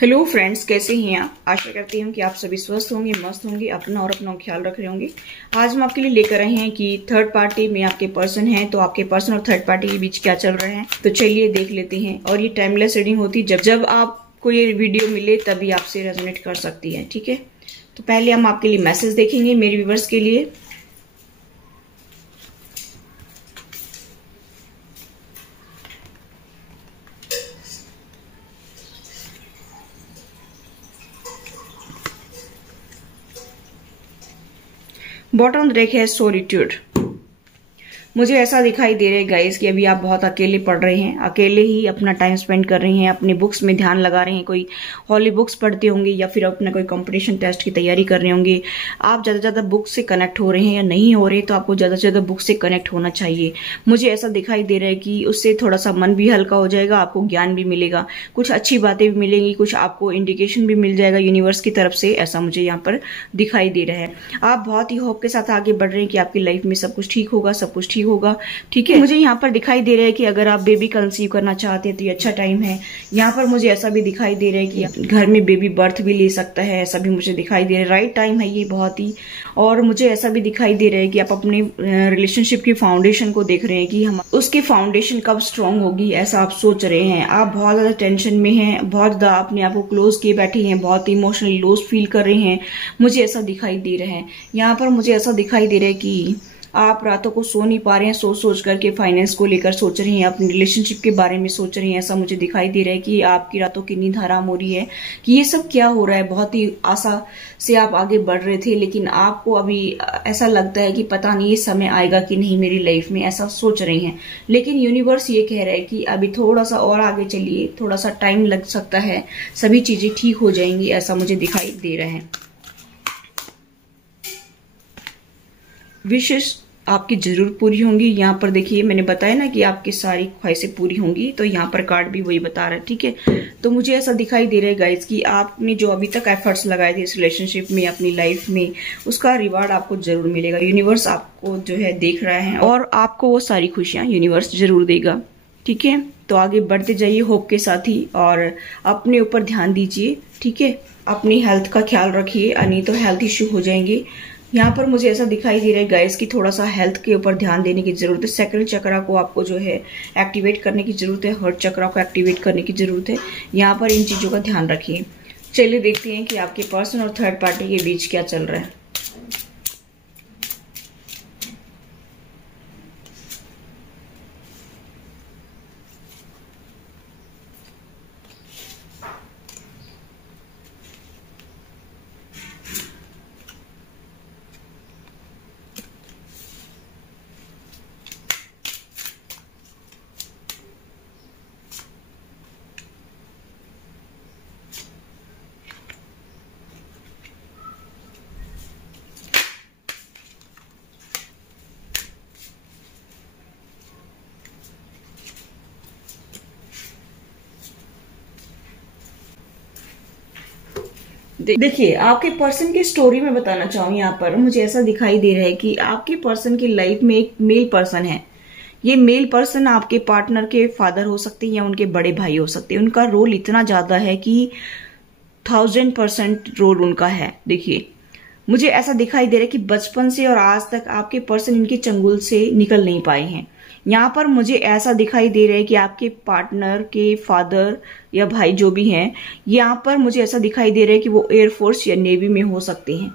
Hello friends, कैसे हैं आप। आशा करती हूँ कि आप सभी स्वस्थ होंगे, मस्त होंगे, अपना और अपना ख्याल रख रहे होंगे। आज हम आपके लिए लेकर आए हैं कि थर्ड पार्टी में आपके पर्सन हैं तो आपके पर्सन और थर्ड पार्टी के बीच क्या चल रहा है। तो चलिए देख लेते हैं। और ये टाइमलेस रीडिंग होती है, जब आपको ये वीडियो मिले तभी आपसे रेजोनेट कर सकती है। ठीक है, तो पहले हम आपके लिए मैसेज देखेंगे मेरे व्यूअर्स के लिए। बॉटम रेख है सॉलिट्यूड। मुझे ऐसा दिखाई दे रहा है गाइस कि अभी आप बहुत अकेले पढ़ रहे हैं, अकेले ही अपना टाइम स्पेंड कर रहे हैं, अपनी बुक्स में ध्यान लगा रहे हैं। कोई हॉली बुक्स पढ़ते होंगे या फिर अपना कोई कंपटीशन टेस्ट की तैयारी कर रहे होंगे। आप ज्यादा से ज्यादा बुक से कनेक्ट हो रहे हैं या नहीं हो रहे, तो आपको ज्यादा से ज्यादा बुक से कनेक्ट होना चाहिए। मुझे ऐसा दिखाई दे रहा है कि उससे थोड़ा सा मन भी हल्का हो जाएगा, आपको ज्ञान भी मिलेगा, कुछ अच्छी बातें भी मिलेंगी, कुछ आपको इंडिकेशन भी मिल जाएगा यूनिवर्स की तरफ से। ऐसा मुझे यहाँ पर दिखाई दे रहा है। आप बहुत ही होप के साथ आगे बढ़ रहे हैं कि आपकी लाइफ में सब कुछ ठीक होगा, सब कुछ ठीक होगा। ठीक है, मुझे यहाँ पर दिखाई दे रहा है कि अगर आप बेबी कंसीव करना चाहते हैं तो ये अच्छा टाइम है। यहाँ पर मुझे ऐसा भी दिखाई दे रहा है कि घर में बेबी बर्थ भी ले सकता है, ऐसा भी मुझे दिखाई दे रहा है। राइट टाइम है ये बहुत ही। और मुझे ऐसा भी दिखाई दे रहा है कि आप अपने रिलेशनशिप की फाउंडेशन को देख रहे हैं कि हम उसकी फाउंडेशन कब स्ट्रांग होगी, ऐसा आप सोच रहे हैं। आप बहुत ज्यादा टेंशन में हैं, बहुत ज्यादा अपने आप को क्लोज किए बैठे हैं, बहुत इमोशनली लॉस फील कर रहे हैं, मुझे ऐसा दिखाई दे रहा है। यहाँ पर मुझे ऐसा दिखाई दे रहा है कि आप रातों को सो नहीं पा रहे हैं, सोच करके फाइनेंस को लेकर सोच रहे हैं, अपने रिलेशनशिप के बारे में सोच रहे हैं। ऐसा मुझे दिखाई दे रहा है कि आपकी रातों की नींद हराम हो रही है कि ये सब क्या हो रहा है। बहुत ही आशा से आप आगे बढ़ रहे थे, लेकिन आपको अभी ऐसा लगता है कि पता नहीं ये समय आएगा कि नहीं मेरी लाइफ में, ऐसा सोच रहे हैं। लेकिन यूनिवर्स ये कह रहा है कि अभी थोड़ा सा और आगे चलिए, थोड़ा सा टाइम लग सकता है, सभी चीजें ठीक हो जाएंगी, ऐसा मुझे दिखाई दे रहा है। विशेष आपकी जरूर पूरी होंगी। यहाँ पर देखिए, मैंने बताया ना कि आपकी सारी ख्वाहिशें पूरी होंगी, तो यहाँ पर कार्ड भी वही बता रहा है। ठीक है, तो मुझे ऐसा दिखाई दे रहा है गाइज कि आपने जो अभी तक एफर्ट्स लगाए थे इस रिलेशनशिप में, अपनी लाइफ में, उसका रिवार्ड आपको जरूर मिलेगा। यूनिवर्स आपको जो है देख रहा है और आपको वो सारी खुशियां यूनिवर्स जरूर देगा। ठीक है, तो आगे बढ़ते जाइए होप के साथ ही, और अपने ऊपर ध्यान दीजिए। ठीक है, अपनी हेल्थ का ख्याल रखिए, नहीं तो हेल्थ इश्यू हो जाएंगे। यहाँ पर मुझे ऐसा दिखाई दे रहा है गाइस कि थोड़ा सा हेल्थ के ऊपर ध्यान देने की जरूरत है। सैक्रल चक्रा को आपको जो है एक्टिवेट करने की जरूरत है, हार्ट चक्रा को एक्टिवेट करने की जरूरत है। यहाँ पर इन चीजों का ध्यान रखिए। चलिए देखते हैं कि आपके पर्सन और थर्ड पार्टी के बीच क्या चल रहा है। देखिए, आपके पर्सन की स्टोरी में बताना चाहूँ। यहाँ पर मुझे ऐसा दिखाई दे रहा है कि आपके पर्सन की लाइफ में एक मेल पर्सन है। ये मेल पर्सन आपके पार्टनर के फादर हो सकते हैं या उनके बड़े भाई हो सकते हैं। उनका रोल इतना ज्यादा है कि 1000% रोल उनका है। देखिए, मुझे ऐसा दिखाई दे रहा है कि बचपन से और आज तक आपके पर्सन इनके चंगुल से निकल नहीं पाए हैं। यहाँ पर मुझे ऐसा दिखाई दे रहा है कि आपके पार्टनर के फादर या भाई जो भी हैं, यहाँ पर मुझे ऐसा दिखाई दे रहा है कि वो एयरफोर्स या नेवी में हो सकते हैं।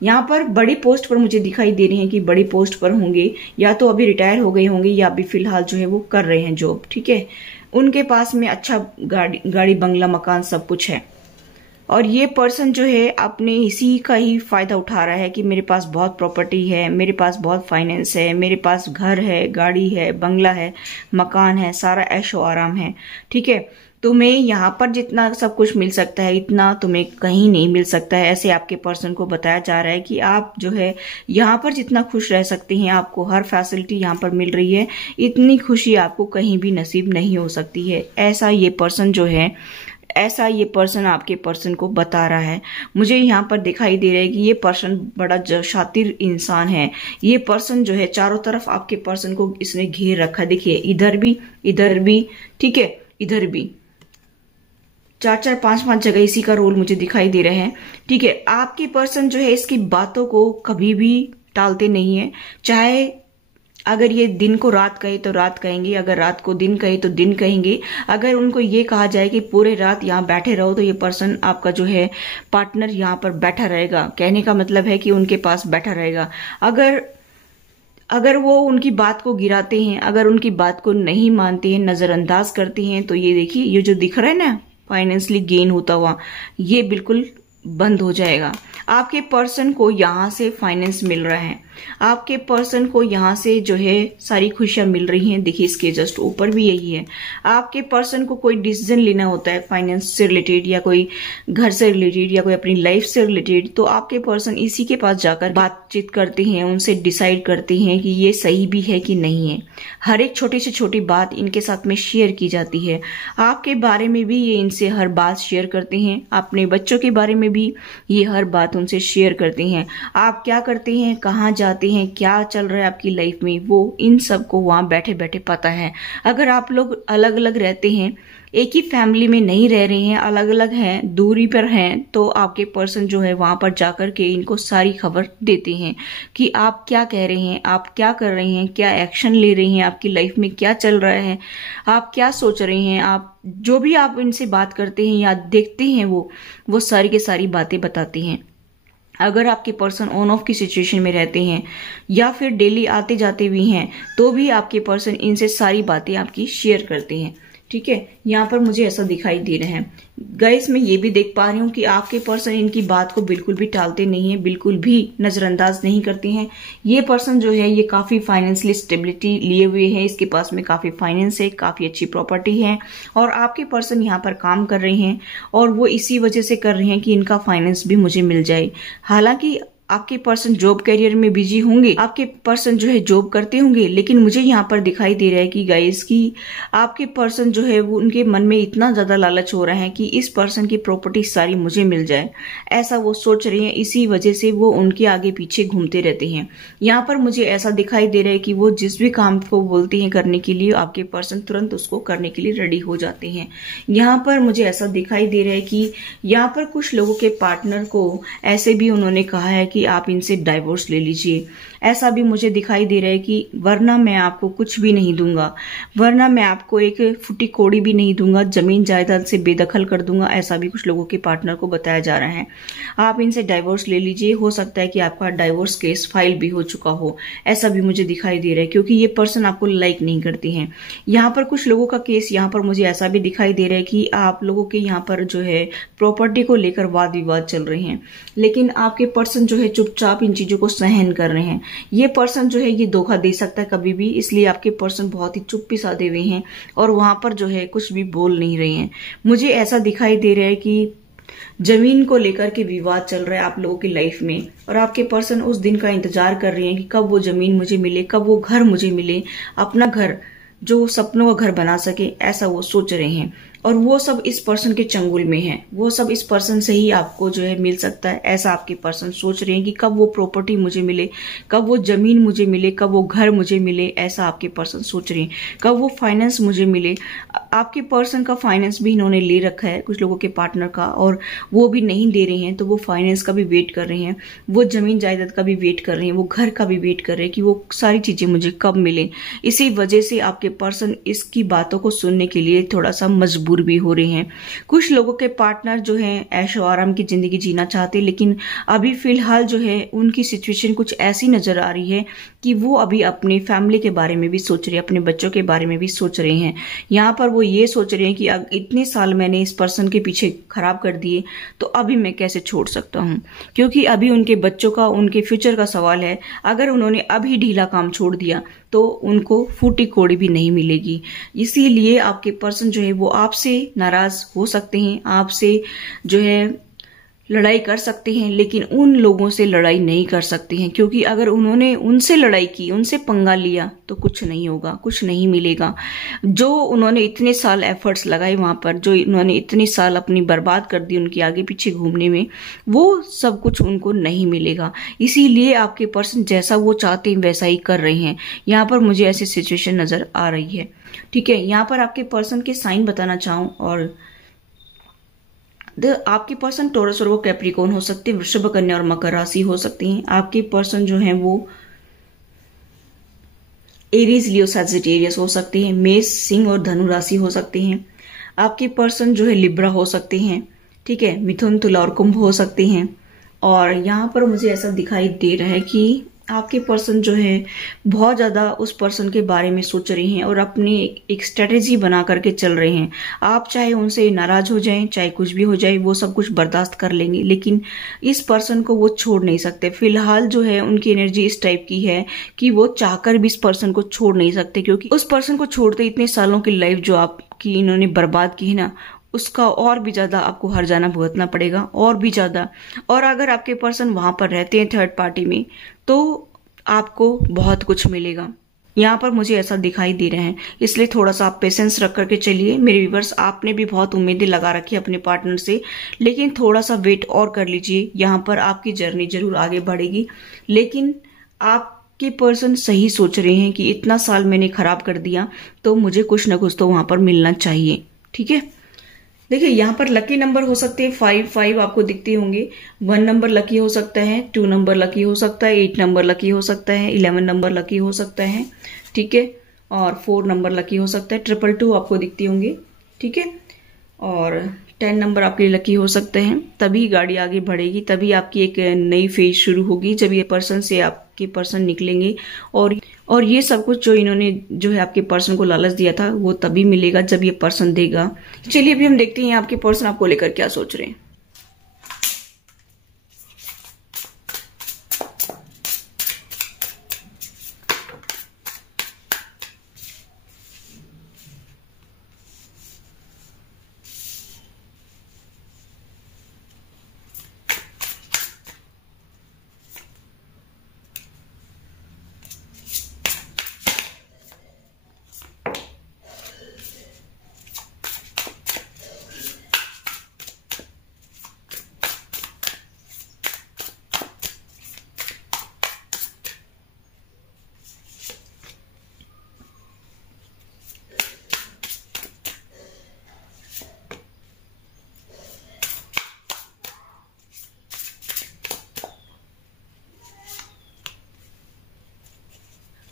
यहाँ पर बड़ी पोस्ट पर मुझे दिखाई दे रहे हैं कि बड़ी पोस्ट पर होंगे, या तो अभी रिटायर हो गए होंगे या अभी फिलहाल जो है वो कर रहे हैं जॉब। ठीक है, उनके पास में अच्छा गाड़ी बंगला मकान सब कुछ है। और ये पर्सन जो है अपने इसी का ही फायदा उठा रहा है कि मेरे पास बहुत प्रॉपर्टी है, मेरे पास बहुत फाइनेंस है, मेरे पास घर है, गाड़ी है, बंगला है, मकान है, सारा ऐशो आराम है। ठीक है, तुम्हें यहाँ पर जितना सब कुछ मिल सकता है इतना तुम्हें कहीं नहीं मिल सकता है। ऐसे आपके पर्सन को बताया जा रहा है कि आप जो है यहाँ पर जितना खुश रह सकते हैं, आपको हर फैसिलिटी यहाँ पर मिल रही है, इतनी खुशी आपको कहीं भी नसीब नहीं हो सकती है। ऐसा ये पर्सन आपके पर्सन को बता रहा है। मुझे यहाँ पर दिखाई दे रहा है कि ये पर्सन बड़ा शातिर इंसान है। ये पर्सन जो है चारों तरफ आपके पर्सन को इसने घेर रखा। देखिए, इधर भी, ठीक है, इधर भी। 4-4 5-5 जगह इसी का रोल मुझे दिखाई दे रहा है। ठीक है, आपके पर्सन जो है इसकी बातों को कभी भी टालते नहीं है। चाहे अगर ये दिन को रात कहे तो रात कहेंगे, अगर रात को दिन कहे तो दिन कहेंगे। अगर उनको ये कहा जाए कि पूरे रात यहाँ बैठे रहो तो ये पर्सन आपका जो है पार्टनर यहाँ पर बैठा रहेगा। कहने का मतलब है कि उनके पास बैठा रहेगा। अगर वो उनकी बात को गिराते हैं, अगर उनकी बात को नहीं मानते हैं, नजरअंदाज करते हैं, तो ये देखिए ये जो दिख रहा है ना फाइनेंशियली गेन होता हुआ, ये बिल्कुल बंद हो जाएगा। आपके पर्सन को यहां से फाइनेंस मिल रहा है, आपके पर्सन को यहां से जो है सारी खुशियां मिल रही हैं। देखिए इसके जस्ट ऊपर भी यही है। आपके पर्सन को कोई डिसीजन लेना होता है फाइनेंस से रिलेटेड या कोई घर से रिलेटेड या कोई अपनी लाइफ से रिलेटेड, तो आपके पर्सन इसी के पास जाकर बातचीत करते हैं, उनसे डिसाइड करते हैं कि ये सही भी है कि नहीं है। हर एक छोटी से छोटी बात इनके साथ में शेयर की जाती है। आपके बारे में भी ये इनसे हर बात शेयर करते हैं, अपने बच्चों के बारे में भी ये हर बात उनसे शेयर करते हैं। आप क्या करते हैं, कहाँ जाते हैं, क्या चल रहा है आपकी लाइफ में, वो इन सब को वहां बैठे बैठे पता है। अगर आप लोग अलग अलग रहते हैं, एक ही फैमिली में नहीं रह रहे हैं, अलग अलग हैं, दूरी पर हैं, तो आपके पर्सन जो है वहां पर जाकर के इनको सारी खबर देते हैं कि आप क्या कह रहे हैं, आप क्या कर रहे हैं, क्या एक्शन ले रहे हैं, आपकी लाइफ में क्या चल रहा है, आप क्या सोच रहे हैं। आप जो भी आप इनसे बात करते हैं या देखते हैं वो सारी की सारी बातें बताते हैं। अगर आपके पर्सन ऑन ऑफ की सिचुएशन में रहते हैं या फिर डेली आते जाते भी हैं, तो भी आपके पर्सन इनसे सारी बातें आपकी शेयर करते हैं। ठीक है, यहाँ पर मुझे ऐसा दिखाई दे रहा है। गाइस मैं ये भी देख पा रही हूँ कि आपके पर्सन इनकी बात को बिल्कुल भी टालते नहीं है, बिल्कुल भी नजरअंदाज नहीं करते हैं। ये पर्सन जो है ये काफी फाइनेंशियली स्टेबिलिटी लिए हुए है, इसके पास में काफी फाइनेंस है, काफी अच्छी प्रॉपर्टी है, और आपके पर्सन यहाँ पर काम कर रहे हैं और वो इसी वजह से कर रहे हैं कि इनका फाइनेंस भी मुझे मिल जाए। हालांकि आपके पर्सन जॉब करियर में बिजी होंगे, आपके पर्सन जो है जॉब करते होंगे, लेकिन मुझे यहाँ पर दिखाई दे रहा है कि गाइस की आपके पर्सन जो है वो उनके मन में इतना ज्यादा लालच हो रहा है कि इस पर्सन की प्रॉपर्टी सारी मुझे मिल जाए, ऐसा वो सोच रहे हैं। इसी वजह से वो उनके आगे पीछे घूमते रहते हैं। यहाँ पर मुझे ऐसा दिखाई दे रहा है कि वो जिस भी काम को बोलते हैं करने के लिए, आपके पर्सन तुरंत उसको करने के लिए रेडी हो जाते हैं। यहाँ पर मुझे ऐसा दिखाई दे रहा है कि यहाँ पर कुछ लोगों के पार्टनर को ऐसे भी उन्होंने कहा है कि आप इनसे डाइवोर्स ले लीजिए। ऐसा भी मुझे दिखाई दे रहा है कि वरना मैं आपको कुछ भी नहीं दूंगा, वरना मैं आपको एक फुटी कोड़ी भी नहीं दूंगा, जमीन जायदाद से बेदखल कर दूंगा। ऐसा भी कुछ लोगों के पार्टनर को बताया जा रहा है। आप इनसे डाइवोर्स ले लीजिए, हो सकता है कि आपका डाइवोर्स केस फाइल भी हो चुका हो, ऐसा भी मुझे दिखाई दे रहा है, क्योंकि ये पर्सन आपको लाइक नहीं करते हैं। यहाँ पर कुछ लोगों का केस, यहाँ पर मुझे ऐसा भी दिखाई दे रहा है कि आप लोगों के यहाँ पर जो है प्रॉपर्टी को लेकर वाद विवाद चल रहे हैं, लेकिन आपके पर्सन जो है चुपचाप इन चीजों को सहन कर रहे हैं। ये पर्सन जो है ये धोखा दे सकता है कभी भी, इसलिए आपके पर्सन बहुत ही चुप्पी साधे हुए हैं और वहां पर जो है कुछ भी बोल नहीं रहे हैं। मुझे ऐसा दिखाई दे रहा है कि जमीन को लेकर के विवाद चल रहा है आप लोगों की लाइफ में, और आपके पर्सन उस दिन का इंतजार कर रहे हैं कि कब वो जमीन मुझे मिले, कब वो घर मुझे मिले, अपना घर जो सपनों का घर बना सके, ऐसा वो सोच रहे हैं। और वो सब इस पर्सन के चंगुल में है, वो सब इस पर्सन से ही आपको जो है मिल सकता है, ऐसा आपके पर्सन सोच रहे हैं कि कब वो प्रॉपर्टी मुझे मिले, कब वो जमीन मुझे मिले, कब वो घर मुझे मिले, ऐसा आपके पर्सन सोच रहे हैं, कब वो फाइनेंस मुझे मिले। आपके पर्सन का फाइनेंस भी इन्होंने ले रखा है कुछ लोगों के पार्टनर का, और वो भी नहीं दे रहे हैं, तो वो फाइनेंस का भी वेट कर रहे हैं, वो जमीन जायदाद का भी वेट कर रहे हैं, वो घर का भी वेट कर रहे हैं कि वो सारी चीजें मुझे कब मिले। इसी वजह से आपके पर्सन इसकी बातों को सुनने के लिए थोड़ा सा मजबूर भी हो रहे हैं। कुछ लोगों के पार्टनर जो हैं ऐशो आराम की जिंदगी जीना चाहते, लेकिन अभी फिलहाल जो है उनकी सिचुएशन कुछ ऐसी नजर आ रही है कि वो अभी अपनी फैमिली के बारे में भी सोच रहे हैं, अपने बच्चों के बारे में भी सोच रहे हैं। यहाँ पर वो ये सोच रहे हैं कि इतने साल मैंने इस पर्सन के पीछे खराब कर दिए, तो अभी मैं कैसे छोड़ सकता हूँ, क्योंकि अभी उनके बच्चों का, उनके फ्यूचर का सवाल है। अगर उन्होंने अभी ढीला काम छोड़ दिया तो उनको फूटी कोड़ी भी नहीं मिलेगी। इसीलिए आपके पर्सन जो है वो आपसे नाराज हो सकते हैं, आपसे जो है लड़ाई कर सकते हैं, लेकिन उन लोगों से लड़ाई नहीं कर सकते हैं, क्योंकि अगर उन्होंने उनसे लड़ाई की, उनसे पंगा लिया, तो कुछ नहीं होगा, कुछ नहीं मिलेगा। जो उन्होंने इतने साल एफर्ट्स लगाए वहां पर, जो उन्होंने इतने साल अपनी बर्बाद कर दी उनके आगे पीछे घूमने में, वो सब कुछ उनको नहीं मिलेगा। इसीलिए आपके पर्सन जैसा वो चाहते हैं वैसा ही कर रहे हैं। यहाँ पर मुझे ऐसी सिचुएशन नजर आ रही है। ठीक है, यहाँ पर आपके पर्सन के साइन बताना चाहूं, और आपके पर्सन टॉरस और वो कैप्रिकॉर्न हो सकते हैं, वृषभ, कन्या और मकर राशि हो सकती हैं। आपके पर्सन जो है वो एरीज, लियो, सैजिटेरियस हो सकते हैं। मेष, सिंह और धनु राशि हो सकती हैं। आपके पर्सन जो है लिब्रा हो सकते हैं, ठीक है। मिथुन, तुला और कुंभ हो सकते हैं। और यहाँ पर मुझे ऐसा दिखाई दे रहा है कि आपके पर्सन जो है बहुत ज्यादा उस पर्सन के बारे में सोच रहे हैं और अपनी एक स्ट्रेटेजी बना करके चल रहे हैं। आप चाहे उनसे नाराज हो जाएं, चाहे कुछ भी हो जाए, वो सब कुछ बर्दाश्त कर लेंगे, लेकिन इस पर्सन को वो छोड़ नहीं सकते। फिलहाल जो है उनकी एनर्जी इस टाइप की है कि वो चाहकर भी इस पर्सन को छोड़ नहीं सकते, क्योंकि उस पर्सन को छोड़ते इतने सालों की लाइफ जो आपकी इन्होंने बर्बाद की है ना, उसका और भी ज्यादा आपको हर जाना भुगतना पड़ेगा, और भी ज्यादा। और अगर आपके पर्सन वहां पर रहते हैं थर्ड पार्टी में, तो आपको बहुत कुछ मिलेगा। यहाँ पर मुझे ऐसा दिखाई दे रहा है, इसलिए थोड़ा सा आप पेशेंस रख करके चलिए मेरे व्यूअर्स। आपने भी बहुत उम्मीदें लगा रखी है अपने पार्टनर से, लेकिन थोड़ा सा वेट और कर लीजिए। यहाँ पर आपकी जर्नी जरूर आगे बढ़ेगी, लेकिन आपके पर्सन सही सोच रहे हैं कि इतना साल मैंने खराब कर दिया, तो मुझे कुछ ना कुछ तो वहां पर मिलना चाहिए, ठीक है। देखिए यहाँ पर लकी नंबर हो सकते हैं 5 आपको दिखते होंगे। 1 नंबर लकी हो सकता है, 2 नंबर लकी हो सकता है, 8 नंबर लकी हो सकता है, 11 नंबर लकी हो सकता है, ठीक है। और 4 नंबर लकी हो सकता है, 222 आपको दिखते होंगे, ठीक है। और 10 नंबर आपके लिए लकी हो सकते हैं। तभी गाड़ी आगे बढ़ेगी, तभी आपकी एक नई फेज शुरू होगी, जब ये पर्सन से आपके पर्सन निकलेंगे। और ये सब कुछ जो इन्होंने जो है आपके पर्सन को लालच दिया था, वो तभी मिलेगा जब ये पर्सन देगा। चलिए अभी हम देखते हैं आपके पर्सन आपको लेकर क्या सोच रहे हैं।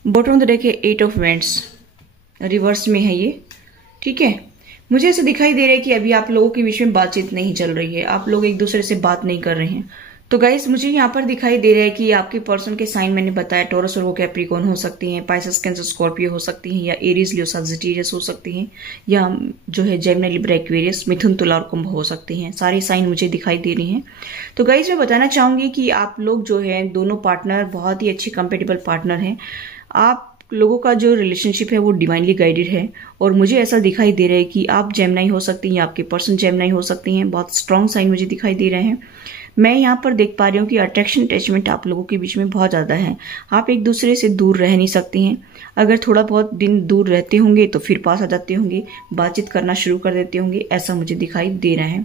बॉटम देखिए 8 ऑफ वेंट्स रिवर्स में है ये, ठीक है। मुझे ऐसे दिखाई दे रहा है कि अभी आप लोगों के बीच में बातचीत नहीं चल रही है, आप लोग एक दूसरे से बात नहीं कर रहे हैं। तो गाइस मुझे यहाँ पर दिखाई दे रहा है कि आपके पर्सन के साइन मैंने बताया, टॉरस और वो कैप्रिकॉर्न हो सकती हैं, पाइसेस, कैंसर, स्कॉर्पियो हो सकती हैं, या एरीज, लियो, सजिटेरियस हो सकती हैं, या जो है जेमिनी, लिब्रा, एक्वेरियस, मिथुन, तुला और कुंभ हो सकती हैं। सारे साइन मुझे दिखाई दे रहे हैं। तो गाइस मैं बताना चाहूंगी कि आप लोग जो है दोनों पार्टनर बहुत ही अच्छे कंपेटेबल पार्टनर हैं। आप लोगों का जो रिलेशनशिप है वो डिवाइनली गाइडेड है, और मुझे ऐसा दिखाई दे रहा है कि आप जेमिनी हो सकती हैं, आपके पर्सन जेमिनी हो सकती हैं। बहुत स्ट्रांग साइन मुझे दिखाई दे रहे हैं। मैं यहाँ पर देख पा रही हूँ कि अट्रैक्शन, अटैचमेंट आप लोगों के बीच में बहुत ज्यादा है। आप एक दूसरे से दूर रह नहीं सकती हैं। अगर थोड़ा बहुत दिन दूर रहते होंगे तो फिर पास आ जाते होंगे, बातचीत करना शुरू कर देते होंगे, ऐसा मुझे दिखाई दे रहा है।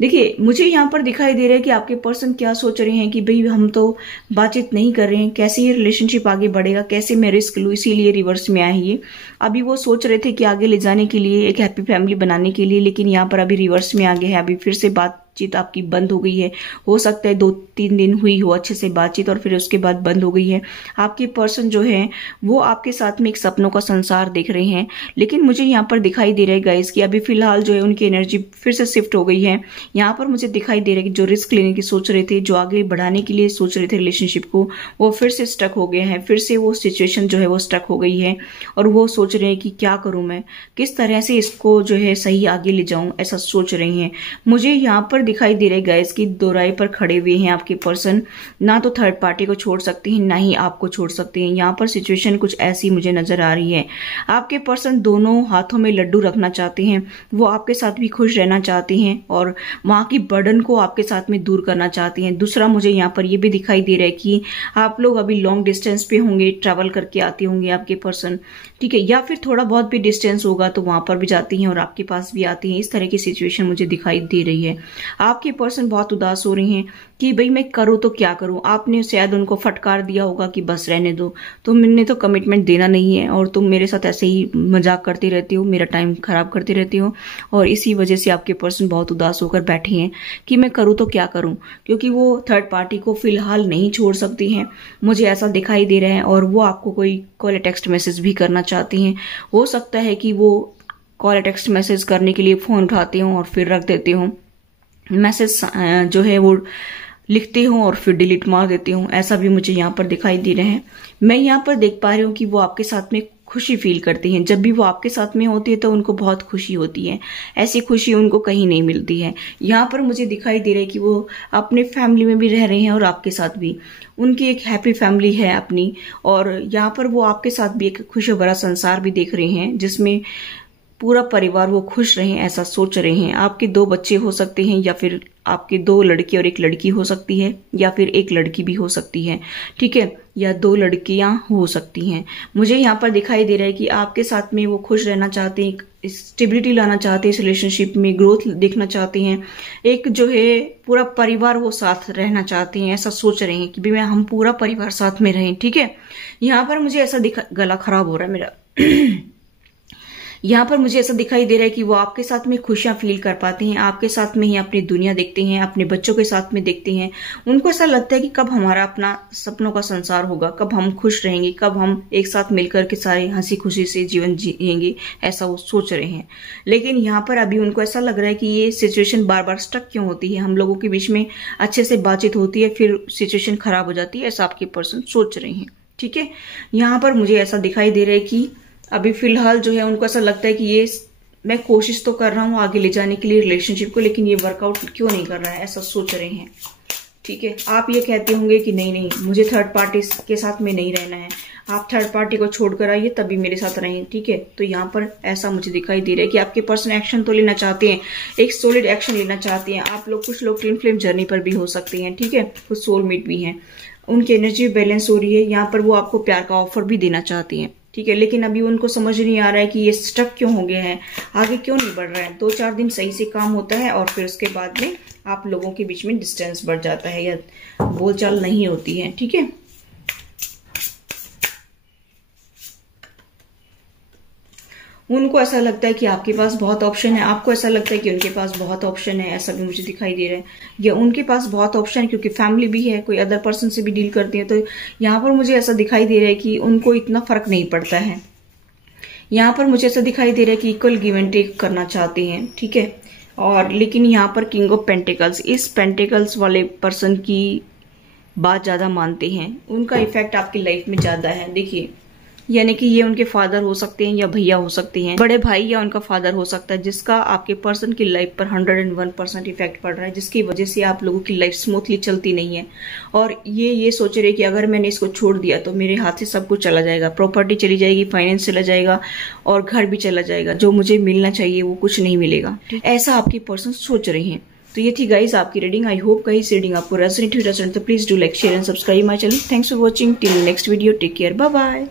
देखिए मुझे यहाँ पर दिखाई दे रहा है कि आपके पर्सन क्या सोच रहे हैं कि भाई हम तो बातचीत नहीं कर रहे हैं, कैसे ये रिलेशनशिप आगे बढ़ेगा, कैसे मैं रिस्क लूँ, इसीलिए रिवर्स में आए ये। अभी वो सोच रहे थे कि आगे ले जाने के लिए, एक हैप्पी फैमिली बनाने के लिए, लेकिन यहाँ पर अभी रिवर्स में आ गए हैं। अभी फिर से बातचीत आपकी बंद हो गई है। हो सकता है 2-3 दिन हुई हो अच्छे से बातचीत और फिर उसके बाद बंद हो गई है। आपके पर्सन जो है वो आपके साथ में एक सपनों का संसार देख रहे हैं, लेकिन मुझे यहाँ पर दिखाई दे रहा है गाइस कि अभी फिलहाल जो है उनकी एनर्जी फिर से शिफ्ट हो गई है। यहाँ पर मुझे दिखाई दे रहा है कि जो रिस्क लेने की सोच रहे थे, जो आगे बढ़ाने के लिए सोच रहे थे रिलेशनशिप को, वो फिर से स्टक हो गए हैं। फिर से वो सिचुएशन जो है वो स्टक हो गई है और वो सोच रहे हैं कि क्या करूं मैं, किस तरह से इसको जो है सही आगे ले जाऊं, ऐसा सोच रहे हैं। मुझे यहाँ पर दिखाई दे रहा है गाइस कि दो राय पर खड़े हुए हैं आपके पर्सन। ना तो थर्ड पार्टी को छोड़ सकती हैं, ना ही आपको छोड़ सकते हैं। यहाँ पर सिचुएशन कुछ ऐसी मुझे नजर आ रही है। आपके पर्सन दोनों हाथों में लड्डू रखना चाहते हैं, वो आपके साथ भी खुश रहना चाहते हैं और वहां की बर्डन को आपके साथ में दूर करना चाहती हैं। दूसरा मुझे यहाँ पर यह भी दिखाई दे रहा है कि आप लोग अभी लॉन्ग डिस्टेंस पे होंगे, ट्रैवल करके आते होंगे आपके पर्सन, ठीक है, या फिर थोड़ा बहुत भी डिस्टेंस होगा तो वहां पर भी जाती हैं और आपके पास भी आती हैं। इस तरह की सिचुएशन मुझे दिखाई दे रही है। आपके पर्सन बहुत उदास हो रहे हैं कि भाई मैं करूँ तो क्या करूँ। आपने शायद उनको फटकार दिया होगा कि बस रहने दो, तुमने तो कमिटमेंट देना नहीं है और तुम मेरे साथ ऐसे ही मजाक करती रहती हो, मेरा टाइम खराब करती रहती हो, और इसी वजह से आपके पर्सन बहुत उदास होकर बैठे हैं कि मैं करूँ तो क्या करूँ, क्योंकि वो थर्ड पार्टी को फिलहाल नहीं छोड़ सकती हैं, मुझे ऐसा दिखाई दे रहा है। और वो आपको कोई कॉल टेक्स्ट मैसेज भी करना चाहती हैं। हो सकता है कि वो कॉल टेक्स्ट मैसेज करने के लिए फोन उठाते हो और फिर रख देते हो, मैसेज जो है वो लिखते हो और फिर डिलीट मार देते हो, ऐसा भी मुझे यहाँ पर दिखाई दे रहे हैं। मैं यहाँ पर देख पा रही हूँ कि वो आपके साथ में खुशी फील करती हैं। जब भी वो आपके साथ में होती है तो उनको बहुत खुशी होती है, ऐसी खुशी उनको कहीं नहीं मिलती है। यहाँ पर मुझे दिखाई दे रहा है कि वो अपने फैमिली में भी रह रहे हैं और आपके साथ भी, उनकी एक हैप्पी फैमिली है अपनी, और यहाँ पर वो आपके साथ भी एक खुशी भरा संसार भी देख रहे हैं जिसमें पूरा परिवार वो खुश रहे, ऐसा सोच रहे हैं। आपके 2 बच्चे हो सकते हैं, या फिर आपके 2 लड़के और 1 लड़की हो सकती है, या फिर 1 लड़की भी हो सकती है, ठीक है, या 2 लड़कियां हो सकती हैं। मुझे यहाँ पर दिखाई दे रहा है कि आपके साथ में वो खुश रहना चाहते हैं, स्टेबिलिटी लाना चाहते हैं, इस रिलेशनशिप में ग्रोथ देखना चाहते हैं, एक जो है पूरा परिवार वो साथ रहना चाहते हैं, ऐसा सोच रहे हैं कि भी हम पूरा परिवार साथ में रहें, ठीक है। यहाँ पर मुझे ऐसा गला खराब हो रहा है मेरा यहाँ पर मुझे ऐसा दिखाई दे रहा है कि वो आपके साथ में खुशियां फील कर पाते हैं, आपके साथ में ही अपनी दुनिया देखते हैं, अपने बच्चों के साथ में देखते हैं। उनको ऐसा लगता है कि कब हमारा अपना सपनों का संसार होगा, कब हम खुश रहेंगे, कब हम एक साथ मिलकर के सारे हंसी खुशी से जीवन जिएंगे, ऐसा वो सोच रहे हैं। लेकिन यहाँ पर अभी उनको ऐसा लग रहा है कि ये सिचुएशन बार बार स्टक क्यों होती है, हम लोगों के बीच में अच्छे से बातचीत होती है फिर सिचुएशन खराब हो जाती है, ऐसा आपके पर्सन सोच रहे हैं, ठीक है। यहाँ पर मुझे ऐसा दिखाई दे रहा है कि अभी फिलहाल जो है उनको ऐसा लगता है कि ये मैं कोशिश तो कर रहा हूं आगे ले जाने के लिए रिलेशनशिप को, लेकिन ये वर्कआउट क्यों नहीं कर रहा है, ऐसा सोच रहे हैं, ठीक है। आप ये कहते होंगे कि नहीं नहीं मुझे थर्ड पार्टी के साथ में नहीं रहना है, आप थर्ड पार्टी को छोड़कर आइए तभी मेरे साथ रहें, ठीक है। तो यहाँ पर ऐसा मुझे दिखाई दे रहा है कि आपके पर्सन एक्शन तो लेना चाहते हैं, एक सॉलिड एक्शन लेना चाहते हैं। आप लोग, कुछ लोग ट्विन फ्लेम जर्नी पर भी हो सकते हैं, ठीक है, कुछ सोलमेट भी हैं, उनकी एनर्जी बैलेंस हो रही है। यहाँ पर वो आपको प्यार का ऑफर भी देना चाहती हैं, ठीक है, लेकिन अभी उनको समझ नहीं आ रहा है कि ये स्टक क्यों हो गया है, आगे क्यों नहीं बढ़ रहा है। 2-4 दिन सही से काम होता है और फिर उसके बाद में आप लोगों के बीच में डिस्टेंस बढ़ जाता है या बोलचाल नहीं होती है, ठीक है। उनको ऐसा लगता है कि आपके पास बहुत ऑप्शन है, आपको ऐसा लगता है कि उनके पास बहुत ऑप्शन है, ऐसा भी मुझे दिखाई दे रहा है। या उनके पास बहुत ऑप्शन है क्योंकि फैमिली भी है, कोई अदर पर्सन से भी डील करती है, तो यहाँ पर मुझे ऐसा दिखाई दे रहा है कि उनको इतना फर्क नहीं पड़ता है। यहाँ पर मुझे ऐसा दिखाई दे रहा है कि इक्वल गिव एंड टेक करना चाहते हैं, ठीक है। और लेकिन यहाँ पर किंग ऑफ पेंटिकल्स, इस पेंटिकल्स वाले पर्सन की बात ज्यादा मानते हैं, उनका इफेक्ट आपकी लाइफ में ज्यादा है। देखिए, यानी कि ये उनके फादर हो सकते हैं या भैया हो सकते हैं, बड़े भाई या उनका फादर हो सकता है, जिसका आपके पर्सन की लाइफ पर 101% इफेक्ट पड़ रहा है, जिसकी वजह से आप लोगों की लाइफ स्मूथली चलती नहीं है। और ये सोच रहे कि अगर मैंने इसको छोड़ दिया तो मेरे हाथ से सब कुछ चला जाएगा, प्रॉपर्टी चली जाएगी, फाइनेंस चला जाएगा और घर भी चला जाएगा, जो मुझे मिलना चाहिए वो कुछ नहीं मिलेगा, ऐसा आपके पर्सन सोच रहे हैं। तो ये थी गाइस आपकी reading. I hope guys reading आपको रेजोनेट हुई, तो please do like, share and subscribe my channel. Thanks for watching, till next video, take care, bye bye.